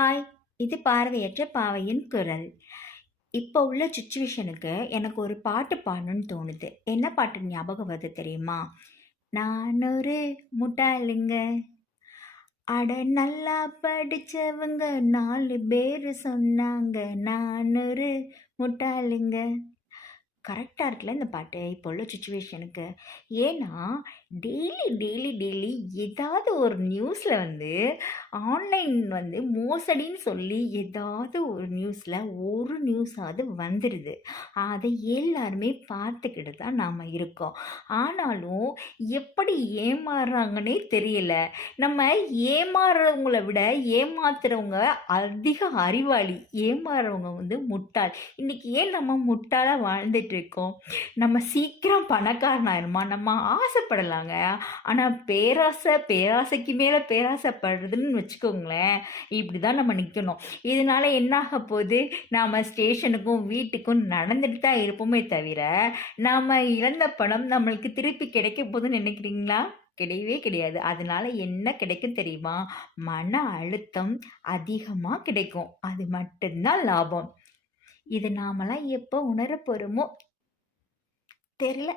Hi இது பார்வையற்ற பாவையின் குரல். இப்போ உள்ள சுச்சுவேஷனுக்கு எனக்கு ஒரு பாட்டு பாடணும்னு தோணுது. என்ன பாட்டு ஞாபகம் வருது தெரியுமா? நான் ஒரு முட்டாளுங்க அட நல்லா படிச்சவங்க நாலு பேர் சொன்னாங்க நான் ஒரு முட்டாளுங்க கரெக்டாக இருக்குல்ல இந்த பாட்டு? இப்போ உள்ள சுச்சுவேஷனுக்கு ஏன்னா டெய்லி டெய்லி டெய்லி ஏதாவது ஒரு நியூஸில் வந்து ஆன்லைன் வந்து மோசடின்னு சொல்லி ஏதாவது ஒரு நியூஸில் ஒரு நியூஸாவது வந்துடுது அதை எல்லாருமே பார்த்துக்கிட்டு தான் நாம் இருக்கோம். ஆனாலும் எப்படி ஏமாறுறாங்கன்னே தெரியல. நம்ம ஏமாறுறவங்கள விட ஏமாத்துறவங்க அதிக அறிவாளி. ஏமாறுறவங்க வந்து முட்டாள். இன்றைக்கி ஏன் நம்ம முட்டாளாக வாழ்ந்துட்டு இருக்கோம் நம்ம சீக்கிரம் பணக்காரனாயிருமா? நம்ம ஆசைப்படலாங்க. ஆனால் பேராசை பேராசைக்கு மேலே பேராசைப்படுறதுன்னு வச்சுக்கோங்களேன் இப்படி தான் நம்ம நிற்கணும் இதனால என்ன ஆக போகுது? நாம் ஸ்டேஷனுக்கும் வீட்டுக்கும் நடந்துட்டு தான் இருப்போமே தவிர நாம் இழந்த பணம் நம்மளுக்கு திருப்பி கிடைக்க போகுதுன்னு நினைக்கிறீங்களா? கிடையவே கிடையாது. அதனால என்ன கிடைக்கும் தெரியுமா? மன அழுத்தம் அதிகமாக கிடைக்கும். அது மட்டும்தான் லாபம். இது நாமெல்லாம் எப்போ உணர போகிறோமோ தெரில